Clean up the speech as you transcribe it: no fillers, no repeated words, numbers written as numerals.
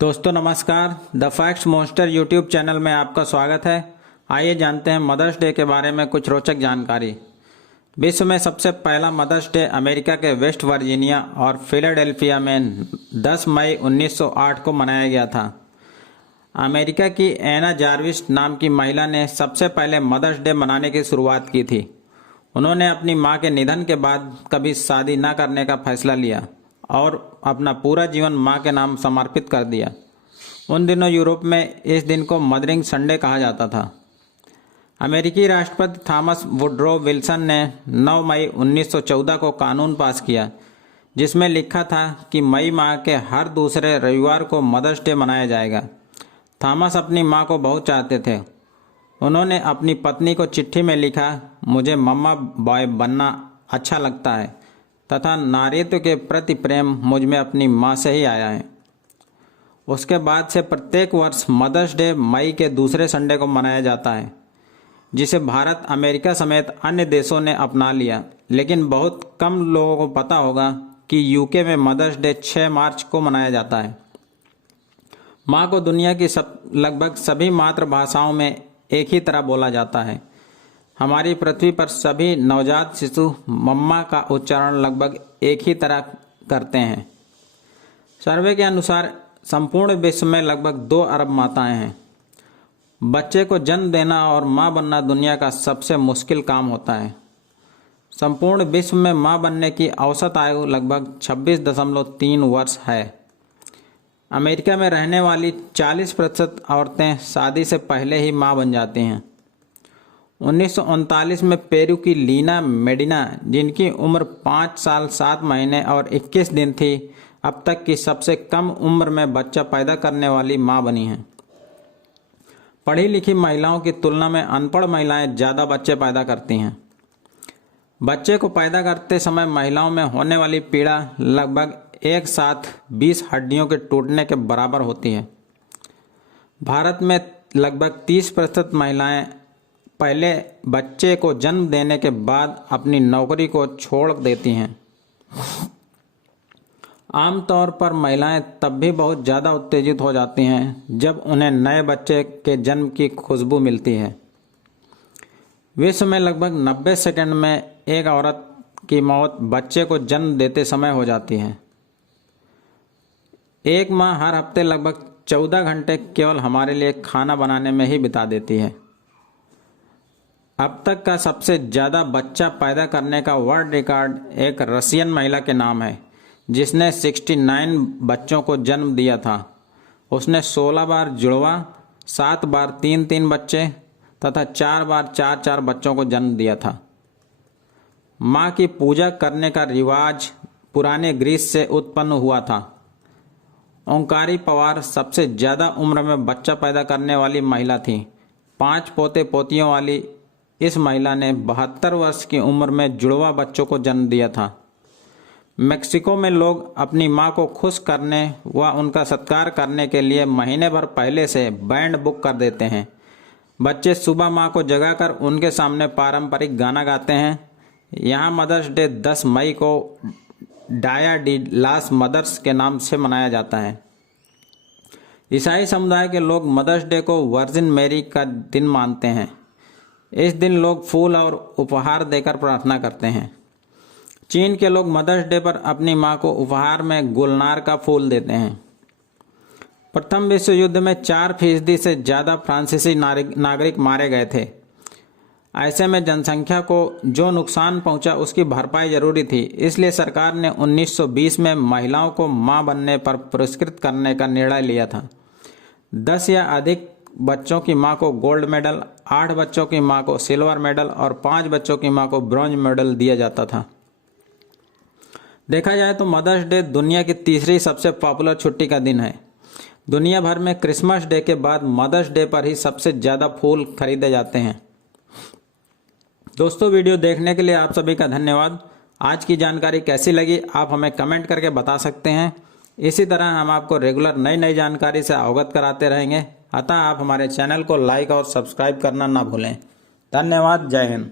दोस्तों नमस्कार, the facts monster YouTube channel में आपका स्वागत है। आइए जानते हैं मदर्स डे के बारे में कुछ रोचक जानकारी। विश्व में सबसे पहला मदर्स डे अमेरिका के वेस्ट वर्जीनिया और फिलाडेल्फिया में 10 मई 1908 को मनाया गया था। अमेरिका की एना जार्विस नाम की महिला ने सबसे पहले मदर्स डे मनाने की शुरुआत की थी। उन्होंने अपनी मां के निधन के बाद कभी शादी न करने का फैसला लिया और अपना पूरा जीवन मां के नाम समर्पित कर दिया। उन दिनों यूरोप में इस दिन को मदरिंग संडे कहा जाता था। अमेरिकी राष्ट्रपति थॉमस वुडरो विल्सन ने 9 मई 1914 को कानून पास किया, जिसमें लिखा था कि मई माह के हर दूसरे रविवार को मदर्स डे मनाया जाएगा। थॉमस अपनी मां को बहुत चाहते थे। उन्होंने अपनी पत्नी को चिट्ठी में लिखा, मुझे मम्मा बॉय बनना अच्छा लगता है तथा नारीत्व के प्रति प्रेम मुझ में अपनी मां से ही आया है। उसके बाद से प्रत्येक वर्ष मदर्स डे मई के दूसरे संडे को मनाया जाता है, जिसे भारत, अमेरिका समेत अन्य देशों ने अपना लिया। लेकिन बहुत कम लोगों को पता होगा कि यूके में मदर्स डे 6 मार्च को मनाया जाता है। माँ को दुनिया की लगभग सभी मातृभाषाओं में एक ही तरह बोला जाता है। हमारी पृथ्वी पर सभी नवजात शिशु मम्मा का उच्चारण लगभग एक ही तरह करते हैं। सर्वे के अनुसार संपूर्ण विश्व में लगभग 2 अरब माताएं हैं। बच्चे को जन्म देना और मां बनना दुनिया का सबसे मुश्किल काम होता है। संपूर्ण विश्व में मां बनने की औसत आयु लगभग 26.3 वर्ष है। अमेरिका में रहने वाली 40% औरतें शादी से पहले ही मां बन जाती हैं। 1939 में पेरू की लीना मेडिना, जिनकी उम्र 5 साल 7 महीने और 21 दिन थी, अब तक की सबसे कम उम्र में बच्चा पैदा करने वाली मां बनी हैं। पढ़ी लिखी महिलाओं की तुलना में अनपढ़ महिलाएं ज़्यादा बच्चे पैदा करती हैं। बच्चे को पैदा करते समय महिलाओं में होने वाली पीड़ा लगभग एक साथ 20 हड्डियों के टूटने के बराबर होती है। भारत में लगभग 30% महिलाएं पहले बच्चे को जन्म देने के बाद अपनी नौकरी को छोड़ देती हैं। आमतौर पर महिलाएं तब भी बहुत ज़्यादा उत्तेजित हो जाती हैं जब उन्हें नए बच्चे के जन्म की खुशबू मिलती है। विश्व में लगभग 90 सेकंड में एक औरत की मौत बच्चे को जन्म देते समय हो जाती है। एक माँ हर हफ्ते लगभग 14 घंटे केवल हमारे लिए खाना बनाने में ही बिता देती है। अब तक का सबसे ज़्यादा बच्चा पैदा करने का वर्ल्ड रिकॉर्ड एक रशियन महिला के नाम है, जिसने 69 बच्चों को जन्म दिया था। उसने 16 बार जुड़वा, 7 बार 3-3 बच्चे तथा 4 बार 4-4 बच्चों को जन्म दिया था। माँ की पूजा करने का रिवाज पुराने ग्रीस से उत्पन्न हुआ था। ओंकारी पवार सबसे ज़्यादा उम्र में बच्चा पैदा करने वाली महिला थी। 5 पोते पोतियों वाली इस महिला ने 72 वर्ष की उम्र में जुड़वा बच्चों को जन्म दिया था। मेक्सिको में लोग अपनी मां को खुश करने व उनका सत्कार करने के लिए महीने भर पहले से बैंड बुक कर देते हैं। बच्चे सुबह मां को जगाकर उनके सामने पारंपरिक गाना गाते हैं। यहाँ मदर्स डे 10 मई को डाया डी लास मदर्स के नाम से मनाया जाता है। ईसाई समुदाय के लोग मदर्स डे को वर्जिन मैरी का दिन मानते हैं। इस दिन लोग फूल और उपहार देकर प्रार्थना करते हैं। चीन के लोग मदर्स डे पर अपनी मां को उपहार में गुलनार का फूल देते हैं। प्रथम विश्व युद्ध में 4% से ज़्यादा फ्रांसीसी नागरिक मारे गए थे। ऐसे में जनसंख्या को जो नुकसान पहुंचा उसकी भरपाई जरूरी थी। इसलिए सरकार ने 1920 में महिलाओं को मां बनने पर पुरस्कृत करने का निर्णय लिया था। 10 या अधिक बच्चों की मां को गोल्ड मेडल, 8 बच्चों की मां को सिल्वर मेडल और 5 बच्चों की मां को ब्रॉन्ज मेडल दिया जाता था। देखा जाए तो मदर्स डे दुनिया की तीसरी सबसे पॉपुलर छुट्टी का दिन है। दुनिया भर में क्रिसमस डे के बाद मदर्स डे पर ही सबसे ज़्यादा फूल खरीदे जाते हैं। दोस्तों, वीडियो देखने के लिए आप सभी का धन्यवाद। आज की जानकारी कैसी लगी आप हमें कमेंट करके बता सकते हैं। इसी तरह हम आपको रेगुलर नई जानकारी से अवगत कराते रहेंगे। अतः आप हमारे चैनल को लाइक और सब्सक्राइब करना ना भूलें। धन्यवाद। जय हिंद।